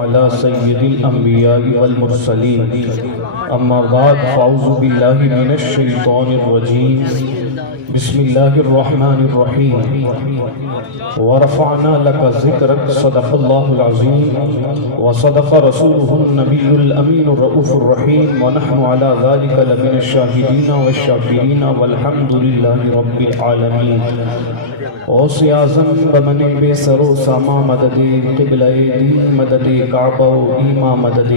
على سيد الأنبياء والمرسلين أما بعد فأعوذ بالله من الشيطان الرجيم بسم الله الرحمن الرحيم ورفعنا لك ذكرك صدق الله العظيم وصدق رسوله النبي الأمين الرؤوف الرحيم ونحن على ذلك لمن الشاهدين والشاكرين والحمد لله رب العالمين غوث اعظم بمن بے سر و ساما مدد قبلہ دی مدد کعبہ و ایما مدد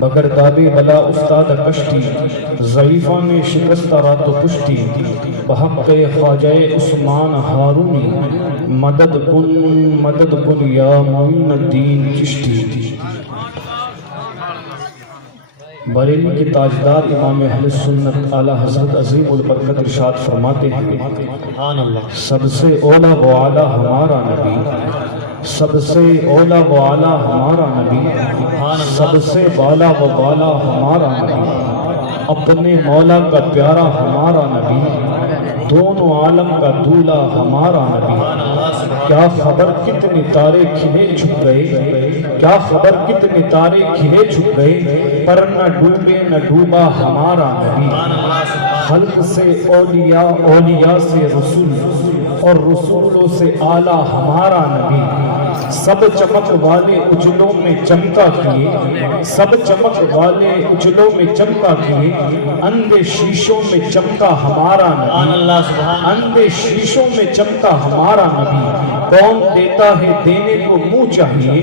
بگرداب بلا استاد کشتی ضعیفان شکست رات و پشتی بحق خواجہ عثمان ہارونی مدد کن یا معین الدین چشتی۔ بریلی کے تاجدار امام اہل سنت اعلیٰ حضرت عظیم البرکت ارشاد فرماتے ہیں سب سے اولا و اعلیٰ ہمارا نبی، سب سے اولا و اعلیٰ ہمارا نبی، سب سے بالا و بالا ہمارا نبی، اپنے مولا کا پیارا ہمارا نبی، دونوں عالم کا دولہ ہمارا نبی۔ کیا خبر کتنے تارے کھلے چھپ گئے، کیا خبر کتنے تارے کھلے چھپ گئے، پر نہ ڈوبے نہ ڈوبا ہمارا نبی۔ خلق سے اولیاء، اولیاء سے رسول، اور رسولوں سے اعلیٰ ہمارا نبی۔ سب چمک والے اجلوں میں چمکا کیے، سب چمک والے اجلوں میں چمکا کیے، اندھے شیشوں میں چمکا ہمارا نبی، اندھے شیشوں میں چمکا ہمارا نبی۔ کون دیتا ہے دینے کو منہ چاہیے،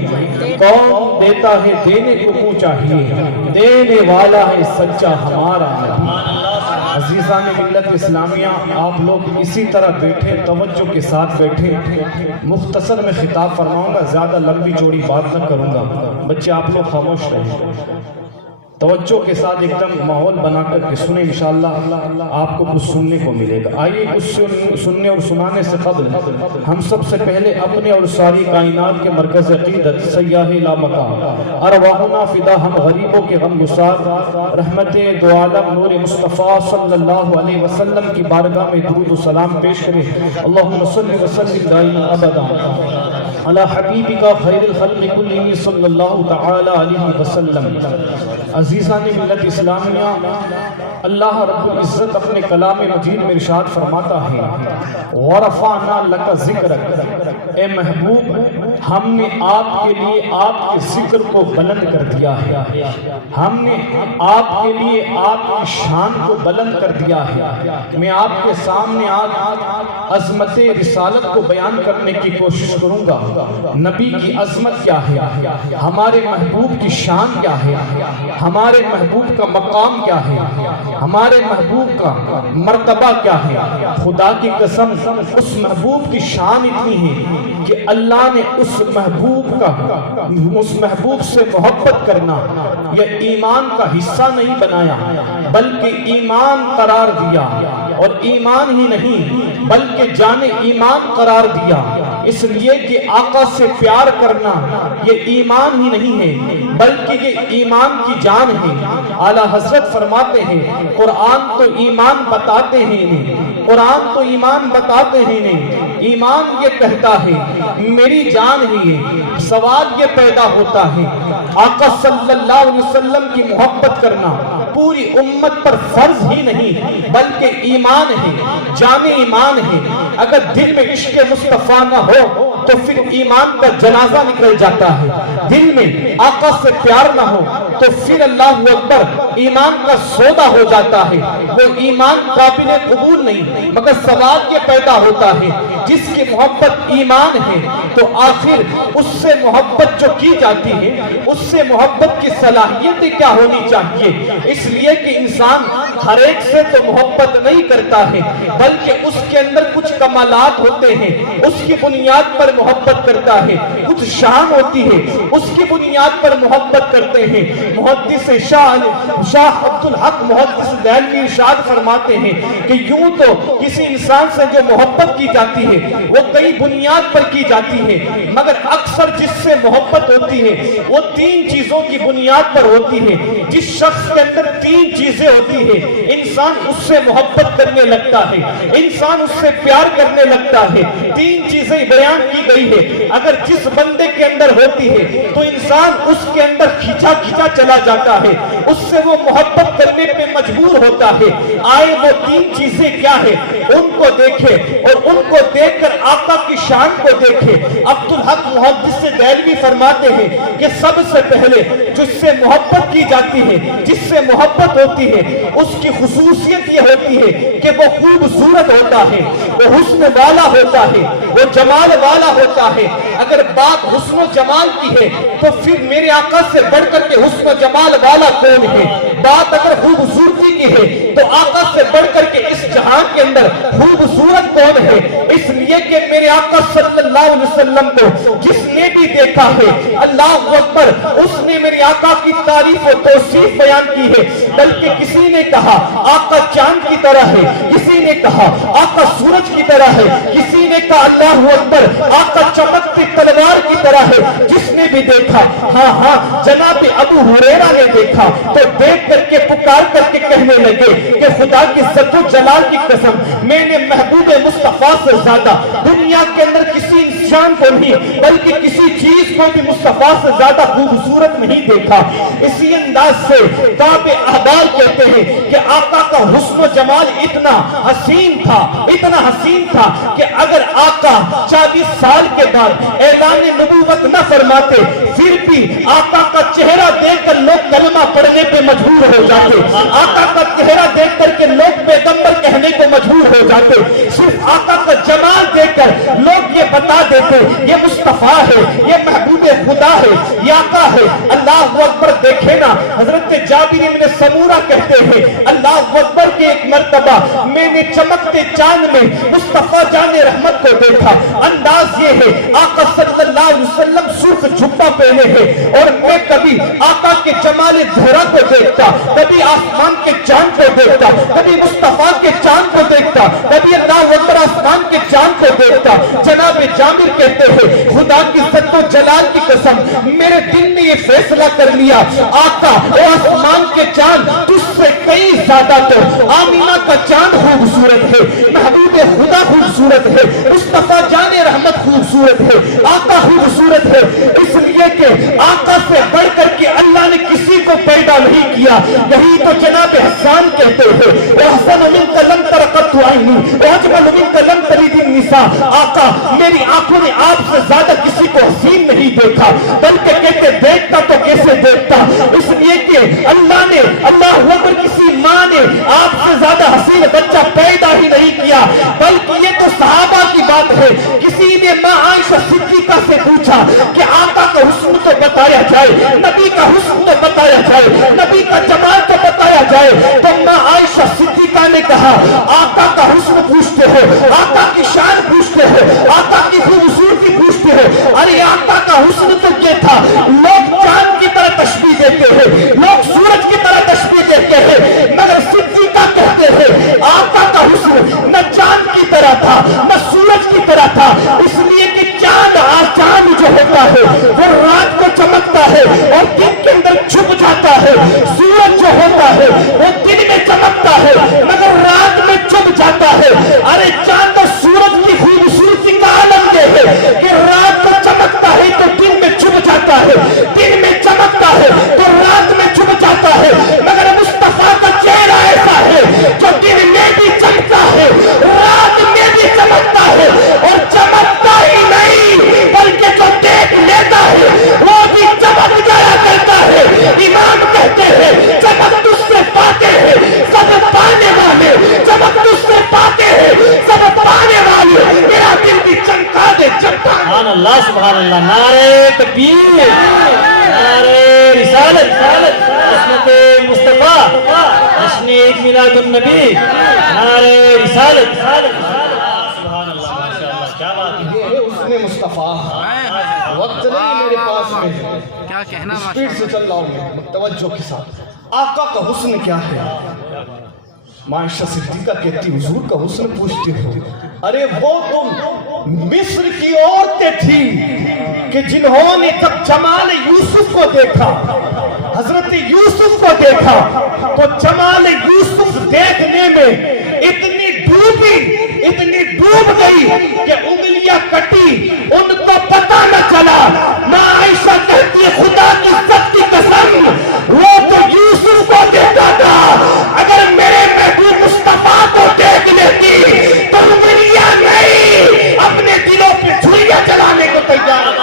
کون دیتا ہے دینے کو منہ چاہیے، دینے والا ہے سچا ہمارا نبی۔ عزیزان ملت اسلامیہ، آپ لوگ اسی طرح بیٹھے، توجہ کے ساتھ بیٹھے۔ مختصر میں خطاب فرماؤں گا، زیادہ لمبی چوڑی بات نہ کروں گا، بچے آپ لوگ خاموش رہیں، توجہ کے ساتھ ایک دم ماحول بنا کر کے سنیں، انشاءاللہ آپ کو کچھ سننے کو ملے گا۔ آئیے کچھ سننے اور سنانے سے قبل ہم سب سے پہلے اپنے اور ساری کائنات کے مرکز عقیدت سیاح لامکان ارواحنا فدا، ہم غریبوں کے غم گسار، رحمت دو عالم نور مصطفیٰ صلی اللہ علیہ وسلم کی بارگاہ میں درود و سلام پیش کریں۔ اللہم صلی وسلم دائما ابدا علی حبیبک خیر الخلق کلہم صلی اللہ تعالی علیہ وسلم۔ عزیزان ملت اسلامیہ، اللہ رب العزت اپنے کلام مجید میں ارشاد فرماتا ہے وَرَفَعْنَا لَكَ ذِكْرَكَ، اے محبوب ہم نے آپ کے لیے آپ کے ذکر کو بلند کر دیا ہے، ہم نے آپ کے لیے آپ کی شان کو بلند کر دیا ہے۔ میں آپ کے سامنے آج عظمت رسالت کو بیان کرنے کی کوشش کروں گا۔ نبی کی عظمت کیا ہے، ہمارے محبوب کی شان کیا ہے، ہمارے محبوب کا مقام کیا ہے، ہمارے محبوب کا مرتبہ کیا ہے۔ خدا کی قسم اس محبوب کی شان اتنی ہے کہ اللہ نے اس محبوب سے محبت کرنا یہ ایمان کا حصہ نہیں بنایا، بلکہ ایمان قرار دیا، اور ایمان ہی نہیں بلکہ جان ایمان قرار دیا، اس لیے کہ آقا سے پیار کرنا یہ ایمان ہی نہیں ہے بلکہ یہ ایمان کی جان ہے۔ اعلیٰ حضرت فرماتے ہیں قرآن تو ایمان بتاتے ہیں، قرآن تو ایمان بتاتے ہیں، ایمان یہ کہتا ہے میری جان ہی ہے۔ سوال یہ پیدا ہوتا ہے آقا صلی اللہ علیہ وسلم کی محبت کرنا پوری امت پر فرض ہی نہیں بلکہ ایمان ہے، جان ایمان ہے۔ اگر دل میں عشق مصطفیٰ نہ ہو تو پھر ایمان کا جنازہ نکل جاتا ہے، دل میں آقا سے پیار نہ ہو تو پھر اللہ اکبر ایمان کا سودا ہو جاتا ہے، وہ ایمان قابل قبول نہیں۔ مگر سوال یہ پیدا ہوتا ہے جس کی محبت ایمان ہے تو آخر اس سے محبت جو کی جاتی ہے اس سے محبت کی صلاحیت کیا ہونی چاہیے؟ اس لیے کہ انسان ہر ایک سے تو محبت نہیں کرتا ہے بلکہ اس کے اندر کچھ کمالات ہوتے ہیں، اس کی بنیاد پر محبت کرتا ہے، کچھ شان ہوتی ہے اس کی بنیاد پر محبت کرتے ہیں۔ محدث شاہ عبدالحق محدث دہلوی ارشاد فرماتے ہیں کہ یوں تو کسی انسان سے جو محبت کی جاتی ہے وہ کئی بنیاد پر کی جاتی ہے، مگر اکثر جس سے محبت ہوتی ہے وہ تین چیزوں کی بنیاد پر ہوتی ہے۔ جس شخص کے اندر تین چیزیں ہوتی ہیں انسان اس سے محبت کرنے لگتا ہے، انسان اس سے پیار کرنے لگتا ہے۔ تین چیزیں بیان کی گئی ہے، اگر جس بندے کے اندر ہوتی ہے تو انسان اس کے اندر کھینچا کھینچا چلا جاتا ہے، اس سے وہ محبت کرنے پہ مجبور ہوتا ہے۔ آئے وہ تین چیزیں کیا ہے ان کو دیکھے، اور ان کو دیکھ کر آقا کی شان کو دیکھے۔ عبدالحق محدث دہلوی فرماتے ہیں کہ سب سے پہلے جس سے محبت کی جاتی ہے، جس سے محبت ہوتی ہے، اس کی خصوصیت یہ ہوتی ہے کہ وہ خوبصورت ہوتا ہے، وہ حسن والا ہوتا ہے، وہ جمال والا ہوتا ہے۔ اگر بات حسن و جمال کی ہے تو پھر میرے آقا سے بڑھ کر کے حسن و جمال والا کون ہے؟ بات اگر خوبصورتی کی ہے تو آقا سے بڑھ کر کے اس جہان کے اندر خوبصورت کون ہے؟ اس لیے کہ میرے آقا صلی اللہ علیہ وسلم کو جس نے بھی دیکھا ہے، اللہ اکبر، اس نے میرے آقا کی تعریف و توصیف بیان کی ہے۔ بلکہ کسی نے کہا آقا چاند کی طرح ہے، کسی نے کہا آقا سورج کی طرح ہے، کسی نے کہا اللہ اکبر آقا چمکتی تلوار کی طرح ہے۔ جس نے بھی دیکھا، ہاں جناب ابو ہریرہ نے دیکھا تو دیکھ کر کے پکار کر کے کہنے لگے کہ خدا کی عزت و جلال کی قسم، میں نے محبوب مصطفیٰ سے زیادہ دنیا کے اندر کسی انسان کو نہیں بلکہ کسی چیز کو بھی مصطفیٰ سے زیادہ خوبصورت نہیں دیکھا۔ اسی انداز سے کعب احبار کہتے ہیں کہ آقا کا حسن و جمال اتنا حسین تھا کہ اگر آقا 40 سال کے بعد اعلان نبوت نہ فرماتے پھر بھی آقا کا چہرہ دیکھ کر لوگ کلمہ پڑھنے پہ مجبور ہو جاتے، آقا کا چہرہ دیکھ کر کے لوگ پیغمبر کہنے کو مجبور ہو جاتے، صرف آقا کا جمال دیکھ کر لوگ یہ بتا دیتے یہ مصطفیٰ ہے، یہ محبوب خدا ہے، یہ آقا ہے۔ اللہ اکبر، دیکھے نا حضرت جابر بن سمورہ کہتے ہیں اللہ اکبر کہ ایک مرتبہ میں نے چمکتے چاند میں مصطفیٰ جان رحمت کو دیکھا۔ انداز یہ ہے آقا صلی اللہ علیہ وسلم سرخ جھبا پہنے ہیں اور میں کبھی آقا کے جمال زہرا کو دیکھتا، کبھی آسمان کے چاند کو دیکھتا، کبھی مصطفیٰ کے چاند کو دیکھتا، کبھی اللہ اکبر آسمان کے چاند کو دیکھتا۔ جناب جابر کہتے ہیں خدا کی عزت و جلال کی قسم، میرے دل نے یہ فیصلہ کر لیا آقا اور آسمان کے چاند تجھ سے کئی زیادہ تو آمینہ کا چاند خوبصورت ہے، محبوب خدا خوبصورت ہے، مصطفیٰ جان رحمت خوبصورت ہے، آقا خوبصورت ہے۔ اس لیے کہ آقا سے بڑھ کر کے اللہ نے کسی کو پیدا نہیں کیا۔ یہی تو جناب حسان کہتے ہیں وَحْسَنُ مِنْكَ لَمْ تَرَ قَطُّ عَيْنِي وَأَجْمَلُ مِنْكَ لَمْ تَلِدِ النِّسَاءُ۔ آقا میری آنکھوں نے آپ سے زیادہ کسی کو حسین نہیں دیکھا، بلکہ کہتے دیکھتا تو کیسے دیکھتا، اس لیے کہ اللہ نے اللہ اکبر کسی ماں نے آپ سے زیادہ حسین بچہ پیدا ہی نہیں کیا۔ بلکہ یہ تو صحابہ کی بات ہے، کسی نے ماں عائشہ صدیقہ سے پوچھا کہ آقا کا حسن تو بتایا جائے، نبی کا حسن تو بتایا جائے، نبی کا جمال تو بتایا جائے، تو ماں عائشہ صدیقہ نے کہا آقا کا حسن پوچھتے ہو، آقا کی شان پوچھتے ہو، آقا کی خوبصورتی پوچھتے ہو، ارے آقا کا حسن تو یہ تھا لوگ چاند کی طرح تشبیہ دیتے ہیں، لوگ سورج کی طرح تشبیہ دیتے ہیں، مگر صدیقہ کہتے ہیں آقا کا حسن نہ چاند کی طرح تھا نہ سورج کی طرح تھا، اس لیے کہ چاند جو ہوتا ہے وہ رات کو چمکتا ہے اور دن کے اندر چھپ جاتا ہے، سورج جو ہوتا ہے وہ دن میں چمکتا ہے مگر رات میں چھپ جاتا ہے۔ ارے چاند اور سورج کی خوبصورتی کا عالم یہ ہے کہ رات کو چمکتا ہے تو دن میں چھپ جاتا ہے، دن میں چمکتا ہے تو رات میں چھپ جاتا ہے، مگر مصطفیٰ کا چہرہ ایسا ہے جو دن میں بھی چمکتا ہے، رات میں بھی چمکتا ہے، اور چمکتا ہی نہیں بلکہ جو دیکھ لیتا ہے وہ بھی چمک جایا کرتا ہے۔ امام کہتے ہیں چمک تجھ سے پاتے ہیں سب پانے والے، چمک تجھ سے پاتے ہیں سب پانے والے، میرا دل بھی چمکا دے چمکا۔ سبحان اللہ سبحان اللہ، نعرہ تکبیر، نعرہ رسالت، عصمت مصطفیٰ، جشن عید میلاد النبی، نعرہ رسالت، سبحان اللہ ماشاءاللہ، کیا بات ہے، یہ ہے اس نے مصطفیٰ۔ وقت نہیں میرے پاس میں، کیا کہنا، سپیڈ سے چل رہا ہوں میں توجہ کے ساتھ۔ آقا کا حسن کیا ہے؟ عائشہ صدیقہ کہتی حضور کا حسن پوچھتے ہو، ارے وہ تم مصر کی عورتیں تھیں کہ جنہوں نے جب جمال یوسف کو دیکھا حضرت یوسف کو دیکھا تو جمال یوسف دیکھنے میں اتنی ڈوب گئی کہ انگلیاں کٹی، ان کو پتہ نہ چلا۔ ماں عائشہ کہتی ہے خدا کی سب کی قسم، وہ تو یوسف کو دیکھا تھا، اگر میرے محبوب مصطفیٰ کو دیکھ لیتی تو انگلیاں نہیں، اپنے دلوں پہ چھریاں چلانے کو تیار۔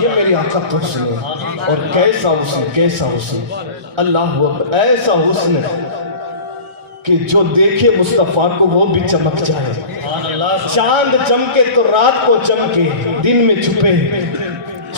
یہ میری آقا کا حسن ہے، اور کیسا حسن، اللہ اکبر، ایسا حسن کہ جو دیکھے مصطفیٰ کو وہ بھی چمک جائے۔ چاند چمکے تو رات کو چمکے، دن میں چھپے،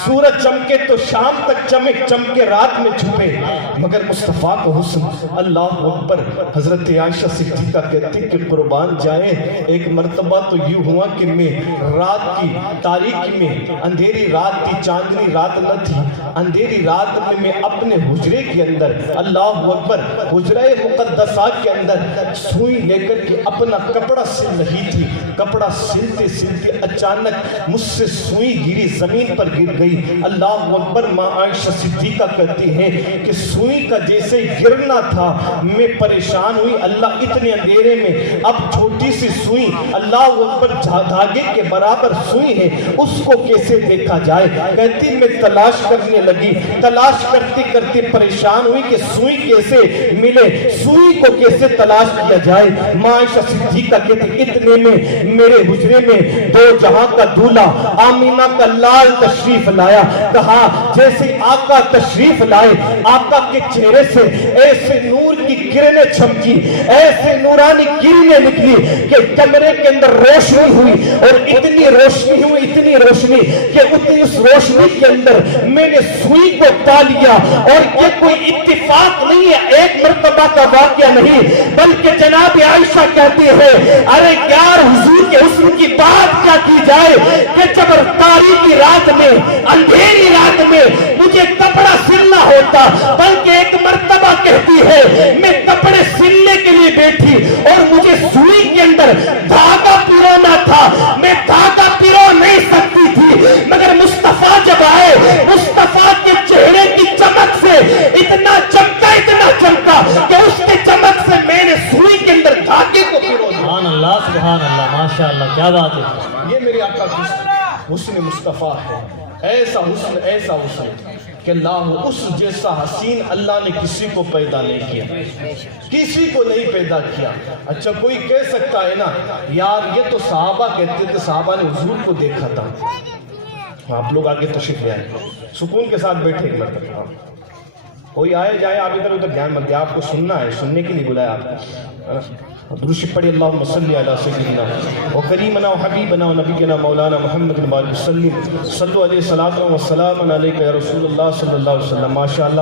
سورج چمکے تو شام تک چمکے رات میں چھپے، مگر مصطفیٰ کو حسن۔ اللہ اکبر۔ حضرت عائشہ صدیقہ کہتی کہ قربان جائیں، ایک مرتبہ تو یوں ہوا کہ میں رات کی تاریکی میں، اندھیری رات تھی، چاندنی رات نہ تھی، اندھیری رات میں اپنے حجرے کے اندر، اللہ اکبر، حجرہ مقدسات کے اندر سوئی لے کر کے اپنا کپڑا سل رہی تھی۔ کپڑا سلتے سلتے اچانک مجھ سے سوئی گری، زمین پر گر گئی۔ اللہ اکبر۔ ماں عائشہ صدیقہ کہتی ہے کہ سوئی کا جیسے گرنا تھا میں پریشان ہوئی، اللہ اتنے اندھیرے میں اب چھوٹی سی سوئی، اللہ اکبر، دھاگے کے برابر سوئی ہے، اس کو کیسے دیکھا جائے؟ کہتی میں تلاش کرنے لگی، تلاش کرتے کرتے پریشان ہوئی کہ سوئی کیسے ملے، سوئی کو کیسے تلاش کیا جائے۔ ماں عائشہ صدیقہ کہتی اتنے میں میرے حجرے میں دو جہاں کا دولہا آمینہ کا لال تشریف لایا۔ کہا جیسے آقا تشریف لائے، آقا کے چہرے سے ایسے نور کی کرنیں چھمکی، ایسے نورانی کرنیں نکلی کہ کمرے کے اندر روشنی ہوئی، اور اتنی روشنی ہوئی، اتنی روشنی کہ اس روشنی کے اندر میں نے سوئی کو پا لیا۔ اور یہ کوئی اتفاق نہیں ہے، ایک مرتبہ کا واقعہ نہیں، بلکہ جناب عائشہ کہتی ہے ارے یار حضور کے حسن کی بات کیا کی جائے کہ جب تاریکی رات میں، اندھیری رات میں مجھے کپڑا سلنا ہوتا، بلکہ ایک مرتبہ کہتی ہے میں کپڑے سلنے کے لیے بیٹھی اور مجھے سوئی کے اندر دھاگا پیرونا تھا، میں دھاگا پیرو نہیں سکتی تھی، مگر مصطفیٰ جب آئے، مصطفیٰ کے چہرے کی چمک سے اتنا چمکا کہ اس کے چمک سے میں نے سوئی کے اندر دھاگے کو پیرونا۔ سبحان اللہ، ماشاءاللہ، کیا بات ہے۔ یہ میرے آقا حسن مصطفیٰ ہے، ایسا حسن کہ اللہ اس جیسا حسین اللہ نے کسی کو پیدا نہیں کیا، کسی کو نہیں پیدا کیا۔ اچھا کوئی کہہ سکتا ہے نا یار یہ تو صحابہ کہتے تھے، صحابہ نے حضور کو دیکھا تھا۔ آپ لوگ آگے تشریف لے آئے، سکون کے ساتھ بیٹھے ایک مرتبہ، کوئی آئے جائے، آپ ادھر ادھر دھیان مت دیں، آپ کو سننا ہے، سننے کے لیے بلایا آپ کو۔ درود پڑھی اللہم صلی علی سیدنا و کریمنا و حبیبنا و نبینا مولانا محمد وآلہ وسلم، صلو علیہ صلاۃ و سلام علیکہ یا رسول اللہ صلی اللہ علیہ وسلم۔ ماشاءاللہ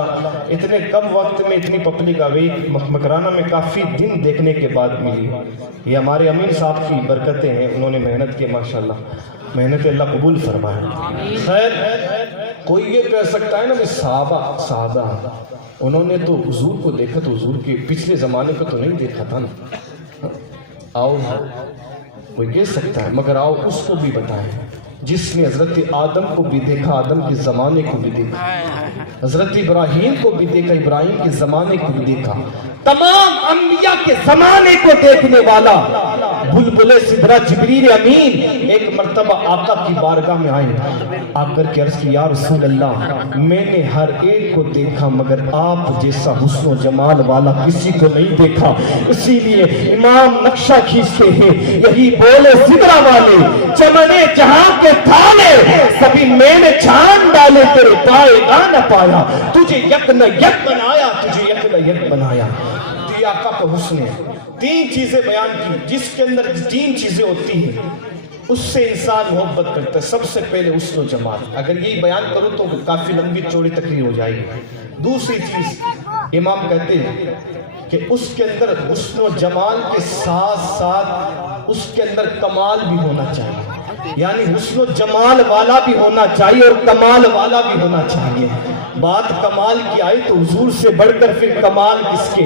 اتنے کم وقت میں اتنی پبلک آ گئی، مکرانہ میں کافی دن دیکھنے کے بعد ملی۔ یہ ہمارے امین صاحب کی برکتیں ہیں، انہوں نے محنت کی، ماشاءاللہ محنت اللہ قبول فرمائے۔ خیر کوئی یہ کہہ سکتا ہے نا کہ صحابہ انہوں نے تو حضور کو دیکھا، تو حضور کے پچھلے زمانے کو تو نہیں دیکھا تھا نا۔ آؤ کوئی کہہ سکتا ہے، مگر آؤ اس کو بھی بتائیں جس نے حضرت آدم کو بھی دیکھا، آدم کے زمانے کو بھی دیکھا، حضرت ابراہیم کو بھی دیکھا، ابراہیم کے زمانے کو بھی دیکھا، تمام انبیاء کے زمانے کو دیکھنے والا بلبل سدرہ جبریل امین ایک مرتبہ آقا کی بارگاہ میں آئے، آ کر کے عرض کی یا رسول اللہ میں نے ہر ایک کو دیکھا مگر آپ جیسا حسن و جمال والا کسی کو نہیں دیکھا، اسی لیے امام نقشہ کھینچتے ہیں یہی بولے سدرہ والے چمنے جہاں کے تھالے سبھی میں نے چھان ڈالے تیرے پائے گا نہ پایا، تجھے یک نہ یک بنایا، تجھے یک نہ یک بنایا۔ تو یہ آقا کا حسن ہے، تین چیزیں بیان کی، جس کے اندر تین چیزیں ہوتی ہیں اس سے انسان محبت کرتا ہے۔ سب سے پہلے حسن و جمال، اگر یہی بیان کرو تو کافی لمبی چوڑی تقریر ہو جائے گی۔ دوسری چیز امام کہتے ہیں کہ اس کے اندر حسن و جمال کے ساتھ ساتھ اس کے اندر کمال بھی ہونا چاہیے۔ یعنی حسن و جمال والا بھی ہونا چاہیے اور کمال والا بھی ہونا چاہیے. بات کمال کی آئی تو حضور سے بڑھ کر پھر کمال کس کے؟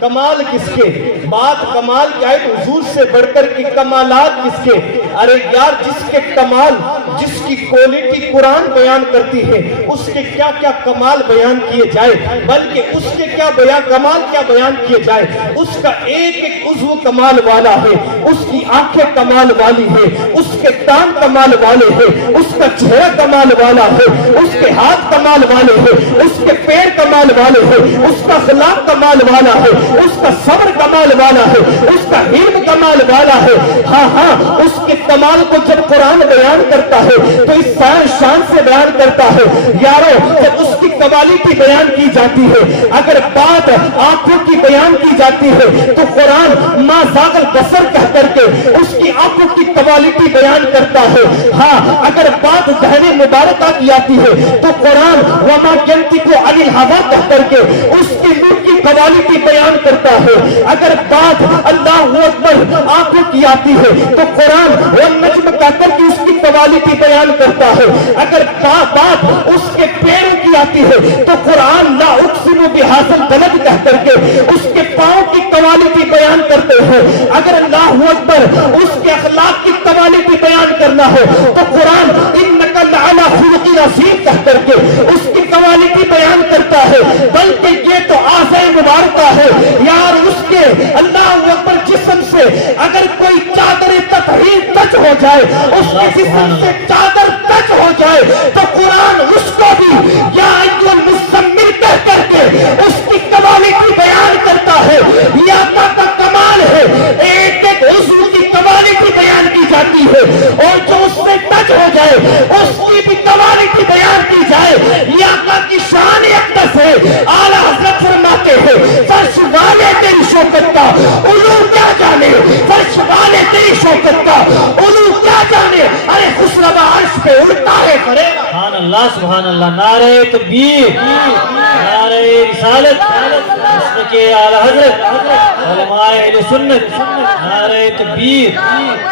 کمال کس کے؟ بات کمال کی آئی تو حضور سے بڑھ کر کی کمالات کس کے؟ ارے یار جس کے کمال، جس کی کوالٹی قرآن بیان کرتی ہے، اس کے کیا کیا کمال بیان کیے جائے، بلکہ اس کے کیا بیان، کمال کیا بیان کیے جائے. اس کا ایک ایک عضو کمال والا ہے، اس کی آنکھیں کمال والی ہے، اس کے کان کمال والے ہیں، اس کا چہرہ کمال والا ہے، اس کے ہاتھ کمال والے ہیں، اس کے پیر کمال والے ہیں، اس کا خلاق کمال والا ہے، اس کا صبر کمال والا ہے، اس کا علم کمال والا ہے. ہاں ہاں، اس کے کمال کو جب قرآن بیان کرتا ہے تو اس شان سے بیان کرتا ہے. یارو جب اس کی کمالیتی بیان کی جاتی ہے، اگر بات آنکھوں کی بیان کی جاتی ہے تو قرآن ما زاغ البصر کہہ کر کے اس کی آنکھوں کی کمالیتی بیان کرتا ہے. ہاں اگر بات دہنے مبارکہ کی آتی ہے تو قرآن وما ينطق عن الهوى کہہ کر کے اس کی نور کی کمالیتی بیان کرتا ہے. اگر بات اللہ اکبر آنکھوں کی آتی ہے تو قرآن والنجم کہہ کر کے اس کی کمالیتی بیان کرتا ہے. اگر بات اس کے پیروں کی آتی ہے تو قرآن لا اقسم بهذا البلد کہہ کر کے اس کے پاؤں کی کمالیتی بیان کرتے ہیں. اگر اللہ اکبر اس کے اخلاق کی کمالیتی بیان کرنا ہے تو قرآن انک لعلی خلق عظیم کہہ کر کے اس کی کمالیتی بیان کرتا ہے. بلکہ یہ تو آزائے مبارکہ ہے یار. اس کے اللہ اکبر جسم سے اگر کوئی چادر تطہیر ٹچ ہو جائے، اس کے جسم سے چادر ٹچ ہو جائے تو قرآن اس کو بھی یا ایھا المزمل کہہ کر کے اس کی کمالیتی بیان کرتا ہے. یہ آقا کا کمال ہے، ایک ایک عضو کی کمالیتی بیان کی جاتی ہے اور جو اس سے ٹچ ہو جائے اس کی بھی کمالیتی بیان کی جائے. یہ آقا کی شان اقدس ہے. اعلیٰ حضرت فرماتے ہیں فرش والے تیری شوکت کا علو کیا جانے، فرش والے تیری شوکت کا علو کیا جانے. ارے خسروا عرش پہ اڑتا ہے کرے. سبحان اللہ سبحان اللہ. نعرہ تکبیر، نعرہ رسالت، حضرت کے اعلیٰ حضرت علماء اہل سنت، نعرہ تکبیر،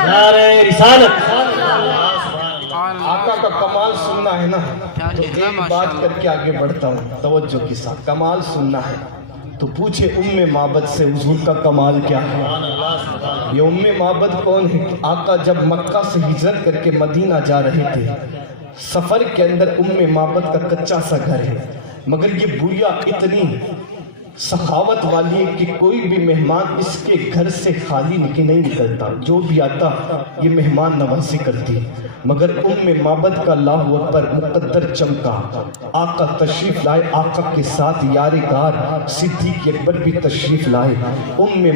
نعرہ رسالت. آقا کا کمال سننا ہے نا تو ایک بات کر کے آگے بڑھتا ہوں توجہ کے ساتھ. کمال سننا ہے تو پوچھے معبد سے حضور کا کمال کیا ہے. یہ معبد کون ہے؟ آقا جب مکہ سے ہجرت کر کے مدینہ جا رہے تھے، سفر کے اندر معبد کا کچا سا گھر ہے، مگر یہ بویا اتنی سخاوت والی ہے کہ کوئی بھی مہمان اس کے گھر سے خالی نہیں نکلتا. جو بھی آتا یہ مہمان نوازی کرتی. مگر معبد کا اللہ اکبر مقدر چمکا. آقا تشریف لائے، آقا کے ساتھ یار غار صدیق اکبر بھی تشریف لائے.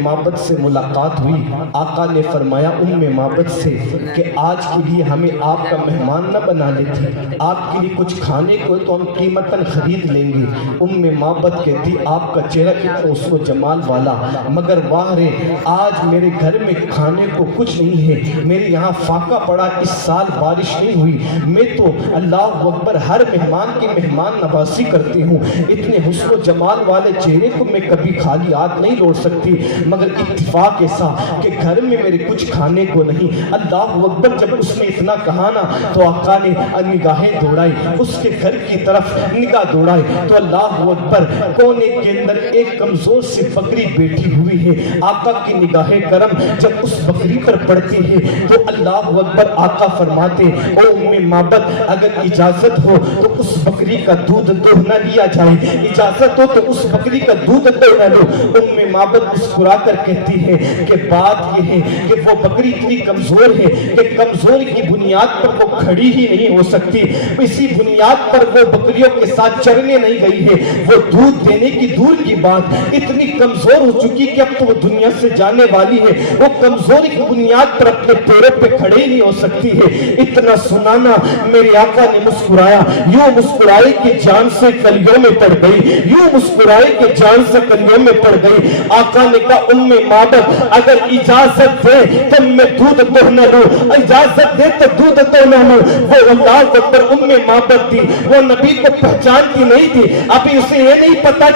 معبد سے ملاقات ہوئی. آقا نے فرمایا معبد سے کہ آج کے لیے ہمیں آپ کا مہمان نہ بنا لیتی، آپ کے لیے کچھ کھانے کو تو ہم قیمتاً خرید لیں گے. معبد کہتی آپ کا چہرہ اتنا حسن و جمال والا، مگر واہ رے آج میرے گھر میں کھانے کو کچھ نہیں ہے، میرے یہاں فاقہ پڑا، اس سال بارش نہیں ہوئی. میں تو اللہ اکبر ہر مہمان کی مہمان نوازی کرتی ہوں. اتنے حسن و جمال والے چہرے کو میں کبھی خالی ہاتھ نہیں لوٹ سکتی، مگر اتفاق ایسا کہ گھر میں میرے کچھ کھانے کو نہیں. اللہ اکبر جب اس نے اتنا کہا نا تو آقا نے نگاہیں دوڑائی، اس کے گھر کی طرف نگاہ دوڑائی تو اللہ اکبر کونے کے اندر ایک کمزور سی بکری بیٹھی ہوئی ہے. آقا کی نگاہ کرم جب اس بکری پر پڑتی ہے تو اللہ اکبر آقا فرماتے او معبد اگر اجازت ہو تو اس بکری کا دودھ تو نہ لیا جائے، اجازت ہو تو اس بکری کا دودھ تو نہ لو. معبد مسکرا کر کہتی ہے کہ بات یہ ہے کہ وہ بکری اتنی کمزور ہے کہ کمزوری کی بنیاد پر وہ کھڑی ہی نہیں ہو سکتی. اسی بنیاد پر وہ بکریوں کے ساتھ چرنے نہیں گئی ہے. وہ دودھ دینے کی دور کی بات اتنی کمزور ہو چکی کہ اب تو وہ دنیا سے جانے والی ہے. وہ کمزوری کی بنیاد پر اپنے پیروں پہ کھڑے ہی نہیں ہو سکتی ہے. اتنا سنانا میرے آقا نے مسکرایا، یوں مسکرائے کہ جان سے کلیوں میں پڑ گئی، یوں مسکرائے کہ جان سے کلیوں میں پڑ گئی. آقا نے کہا معبد اگر اجازت دے تو میں دودھ تو نہ لوں، اجازت دے تو دودھ تو نہ لوں. وہ اللہ اکبر معبد تھی، وہ نبی کو پہچانتی نہیں تھی. ابھی اسے یہ نہیں پتا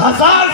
1000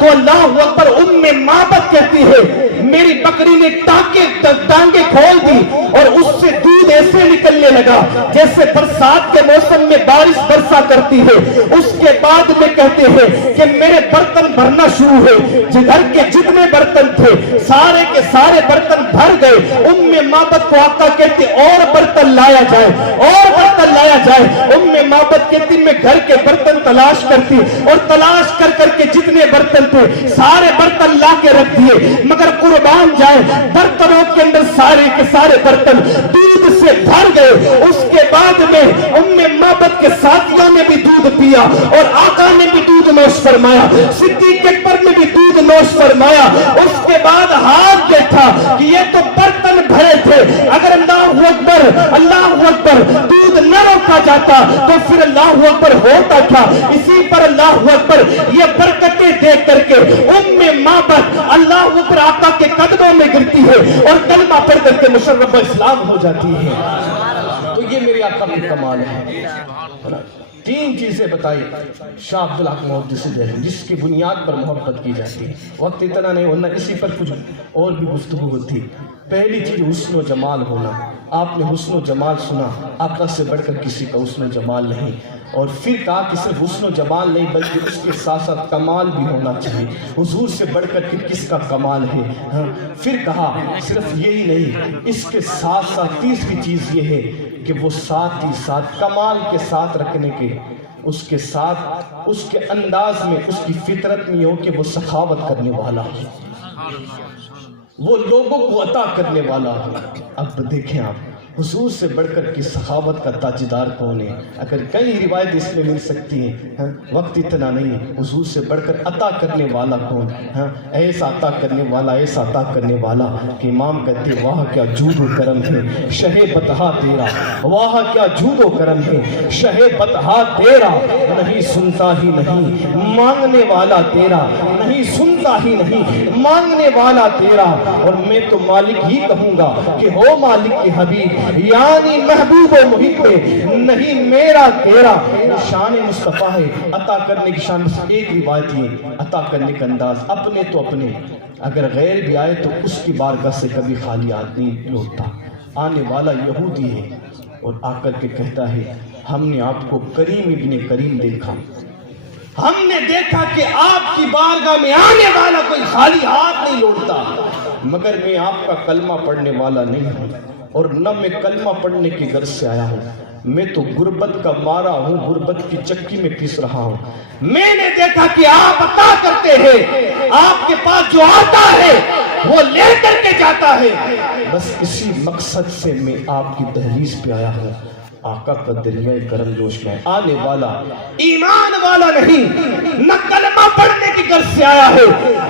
تو اللہ اکبر معبد کہتی ہے میری بکری نے ٹانگیں کھول دی اور اس سے دودھ ایسے نکلنے لگا جیسے برسات کے موسم میں بارش برسا کرتی ہے۔ اس کے بعد میں کہتے ہیں کہ میرے برتن بھرنا شروع ہوئے، گھر کے جتنے برتن تھے سارے کے سارے برتن بھر گئے۔ معبد کو آقا کہتے اور برتن لایا جائے، اور برتن لایا جائے۔ معبد کہتی میں گھر کے برتن تلاش کرتی اور تلاش کر کر کے جتنے برتن تھے سارے برتن لا کے رکھ دیے، مگر قربان جائے برتنوں کے اندر سارے کے سارے برتن دودھ سے بھر گئے۔ اس کے بعد میں معبد کے ساتھیوں نے بھی دودھ پیا اور آقا نے بھی دودھ نوش فرمایا، صدیق اکبر نے بھی دودھ نوش فرمایا۔ اس کے بعد ہاتھ دیکھا کہ یہ تو برتن بھرے تھے، اگر اللہ اکبر دودھ نہ روکا جاتا تو پھر اللہ اکبر ہوتا کیا؟ اسی پر اللہ اکبر یہ برکتیں دیکھ کر کے معبد اللہ اکبر آقا کے قدموں میں گرتی ہے اور کلمہ پڑھ کر کے مشرف اسلام ہو جاتی ہے۔ تو یہ میرے آقا کی کمال ہے۔ تین چیزیں بتائی شاہ عبدالحق محدثی دہلوی جس کی بنیاد پر محبت کی جاتی ہے۔ وقت اتنا نہیں ورنہ اسی پر کچھ اور بھی گفتگو ہوتی۔ پہلی چیز حسن و جمال ہونا۔ آپ نے حسن و جمال سنا، آقا سے بڑھ کر کسی کا حسن و جمال نہیں، اور پھر کہا کہ صرف حسن و جمال نہیں بلکہ اس کے ساتھ ساتھ کمال بھی ہونا چاہیے۔ حضور سے بڑھ کر کس کا کمال ہے؟ پھر کہا صرف یہی نہیں، اس کے ساتھ ساتھ تیسری چیز یہ ہے کہ وہ ساتھ ہی ساتھ کمال کے ساتھ رکھنے کے اس کے ساتھ اس کے انداز میں اس کی فطرت میں ہو کہ وہ سخاوت کرنے والا ہے، وہ لوگوں کو عطا کرنے والا ہے۔ اب دیکھیں آپ حضور سے بڑھ کر کی سخاوت کا تاجدار کون ہے؟ اگر کئی روایت اس میں مل سکتی ہیں، وقت اتنا نہیں ہے۔ حضور سے بڑھ کر عطا کرنے والا کون؟ ایسا عطا کرنے والا، ایسا عطا کرنے والا کہ امام کہتے واہ کیا جود و کرم ہے شہ بطحا تیرا، واہ کیا جود و کرم ہے شہ بطحا تیرا، نہیں سنتا ہی نہیں مانگنے والا تیرا، نہیں سنتا ہی نہیں مانگنے والا تیرا، اور میں تو مالک ہی کہوں گا کہ ہو مالک کے حبیب، یعنی محبوب و محب نہیں میرا تیرا۔ شان مصطفیٰ ہے عطا کرنے کی شان۔ ایک روایت یہ عطا کرنے کا انداز اپنے تو اپنے، اگر غیر بھی آئے تو اس کی بارگاہ سے کبھی خالی آدمی لوٹتا۔ آنے والا یہودی ہے اور آ کر کے کہتا ہے ہم نے آپ کو کریم ابن کریم دیکھا، ہم نے دیکھا کہ آپ کی بارگاہ میں آنے والا کوئی خالی ہاتھ نہیں لوٹتا، مگر میں آپ کا کلمہ پڑھنے والا نہیں ہوں، اور نہ میں کلمہ پڑھنے کی غرض سے آیا ہوں، میں تو غربت کا مارا ہوں، غربت کی چکی میں پس رہا ہوں۔ میں نے دیکھا کہ آپ عطا کرتے ہیں، آپ کے پاس جو آتا ہے وہ لے کر کے جاتا ہے، بس اسی مقصد سے میں آپ کی دہلیز پہ آیا ہوں۔ آقا کا دریائے کرم جوش میں آنے والا ایمان والا نہیں، نہ کلمہ پڑھنے کی غرض سے آیا ہے،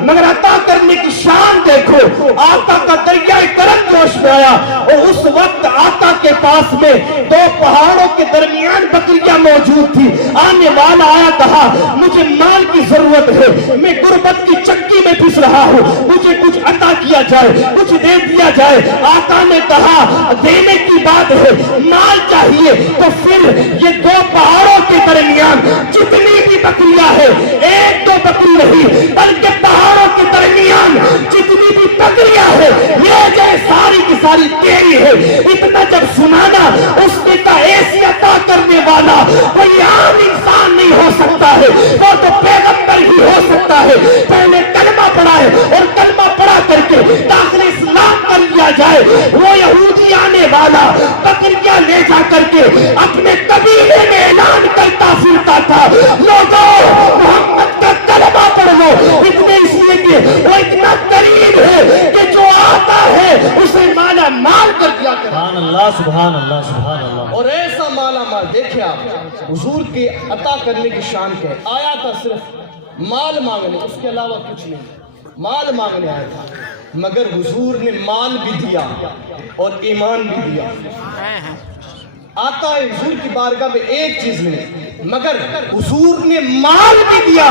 مگر عطا کرنے کی شان دیکھو۔ آقا کا دریائے کرم جوش میں آیا، اور اس وقت آقا کے پاس میں دو پہاڑوں کے درمیان بکریاں موجود تھی۔ آنے والا آیا کہا مجھے مال کی ضرورت ہے، میں غربت کی چکی میں پھنس رہا ہوں، مجھے کچھ عطا کیا جائے، کچھ دے دیا جائے۔ آقا نے کہا دینے کی بات ہے، مال چاہیے تو پھر یہ دو پہاڑوں کے درمیان جتنی بھی بکریاں ہیں، ایک دو بکری نہیں بلکہ پہاڑوں کے درمیان جتنی بھی بکریاں ہیں یہ جو ساری کی ساری تیری ہے۔ اتنا جب سنانا اس نے کہا ایسی عطا کرنے والا کوئی عام انسان نہیں ہو سکتا ہے، وہ تو پیغمبر ہی ہو سکتا ہے۔ پہلے کلمہ پڑھا ہے اور کلمہ پڑھا کر کے داخل اسلام کر لیا جائے، وہ یہودی آنے والا بکریاں لے جا کر کے اپنے قبیلے میں اعلان کرتا پھرتا تھا لوگوں محمد کا کلمہ پڑھو، اتنے اس لیے کہ وہ اتنا قریب ہے کہ جو آتا ہے اسے مالا مال کر دیا کرتا۔ سبحان اللہ سبحان اللہ سبحان اللہ۔ اور ایسا مالا مال دیکھیں آپ حضور کے عطا کرنے کی شان کیا ہے۔ آیا تھا صرف مال مانگنے، اس کے علاوہ کچھ نہیں، مال مانگنے آیا تھا، مگر حضور نے مال بھی دیا اور ایمان بھی دیا۔ آتا ہے حضور کی بارگاہ میں ایک چیز ملے، مگر حضور نے مال بھی دیا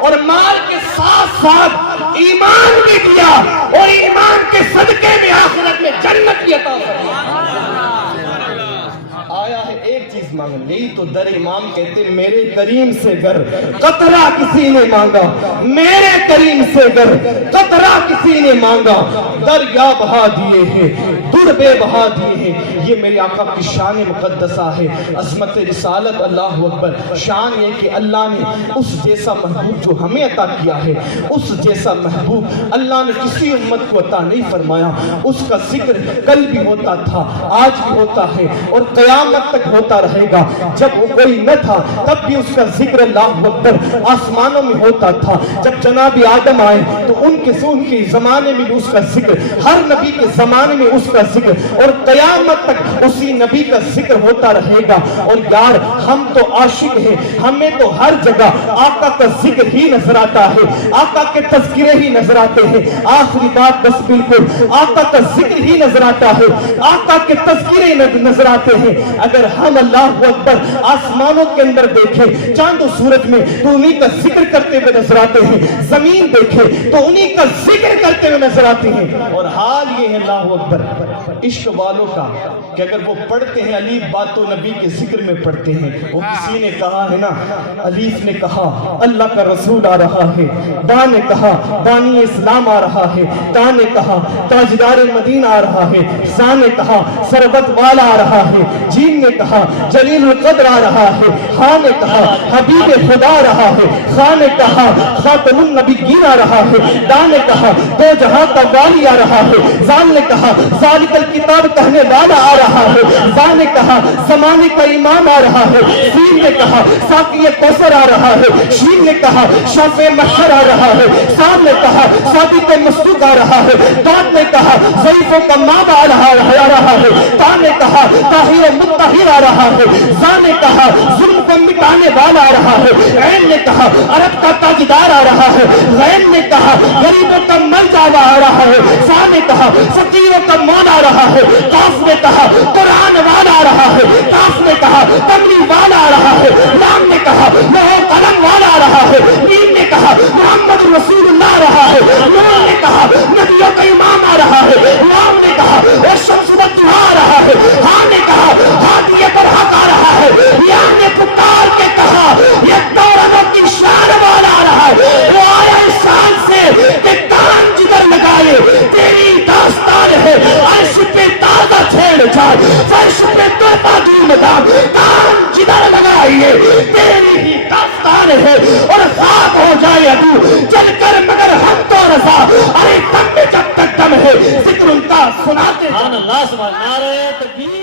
اور مال کے ساتھ ساتھ ایمان بھی دیا، اور ایمان کے صدقے میں آخرت میں جنت کی عطا فرمائی۔ آیا ہے ایک چیز مانگا نہیں تو در امام کہتے میرے کریم سے گر قطرہ کسی نے مانگا، میرے کریم سے گر قطرہ کسی نے مانگا، دریا بہا دیے ہیں در بے بہا دیے ہیں۔ یہ میرے آقا کی شان مقدسہ ہے، عظمت رسالت، اللہ اکبر۔ شان یہ کہ اللہ نے اس جیسا محبوب جو ہمیں عطا کیا ہے، اس جیسا محبوب اللہ نے کسی امت کو عطا نہیں فرمایا۔ اس کا ذکر کل بھی ہوتا تھا، آج بھی ہوتا ہے اور قیامت تک ہوتا رہے گا۔ جب وہ کوئی نہ تھا تب بھی اس کا ذکر اللہ اکبر آسمانوں میں ہوتا تھا۔ جب جناب آدم آئے تو ان کے زمانے میں بھی اس کا ذکر، ہر نبی کے زمانے میں اس کا ذکر، اور قیامت تک اسی نبی کا ذکر ہوتا رہے گا۔ اور یار ہم تو عاشق ہیں، ہمیں تو ہر جگہ آقا کا ذکر ہی نظر آتا ہے، آقا کے تذکرے ہی نظر آتے ہیں۔ آخری بات بس بالکل، آقا کا ذکر ہی نظر آتا ہے، آقا کے تذکرے نظر آتے ہیں۔ اگر ہم اللہ اکبر آسمانوں کے اندر دیکھیں، چاند و سورج میں تو انہی کا ذکر کرتے ہوئے نظر آتے ہیں، زمین دیکھیں تو انہی کا ذکر کرتے ہوئے نظر آتے ہیں۔ اور حال یہ ہے اللہ اکبر عشق والوں کا کہ اگر وہ پڑھتے ہیں الف با تو نبی کے ذکر میں پڑھتے ہیں۔ وہ کسی نے کہا ہے نا، الف نے کہا اللہ کا رسول آ رہا ہے، با نے کہا بانی اسلام آ رہا ہے، تا نے کہا تاجدار مدینہ آ رہا ہے، سا نے کہا سربت والا آ رہا ہے، جیم نے کہا جلیل القدر آ رہا ہے، ہاں نے کہا حبیب خدا آ رہا ہے، خاں نے کہا خاتم النبیین آ رہا ہے، دا نے کہا دو جہاں کا والی آ رہا ہے، زال نے کہا ذالک الکتاب کہنے والا آ رہا ہے، زا نے کہا زمانے کا امام آ رہا ہے، سین نے کہا ساقی کوثر آ رہا ہے، شین نے کہا شافع محشر آ رہا ہے، صاد نے کہا صادق مصدوق آ رہا ہے، داد نے کہا ضعیفوں کا مام آ رہا ہے، تا نے کہا طاہر مطہر آ رہا ہے، زا نے کہا ظلم کو مٹانے والا آ رہا ہے، عین نے کہا عرب کا تاجدار آ رہا ہے، غین نے کہا غریبوں کا ملجاوا آ رہا ہے، سا نے کہا فقیروں کا مولا آ رہا ہے، قاف نے کہا قرآن والا آ رہا ہے، کاف نے کہا تمری والا آ رہا ہے، لام نے کہا لوح قلم والا آ رہا ہے، میم نے کہا محمد رسول اللہ آ رہا ہے، نون نے کہا نبیوں کا امام آ رہا ہے، وام نے کہا وہ شمس والضحیٰ آ رہا ہے، ہاں نے کہا ہادی برحق آ رہا ہے، یا نے پکار کے کہا یہ دورانوں کی شان والا آ رہا ہے، وہ آیا اس سال سے کہ کان جدھر لگائے تیری داستان ہے، عرش پہ تازہ چھیڑ جائے فرش پہ توتا دھوم دھام، کان جدھر لگائیے تیری ہی داستان ہے، اور خاک ہو جائے ابو چل کر مگر ہم تو رضا، ارے تم میں جب تک دم ہے ذکر ان کا سناتے سبحان اللہ، سبحان اللہ، نعرہ تکبیر۔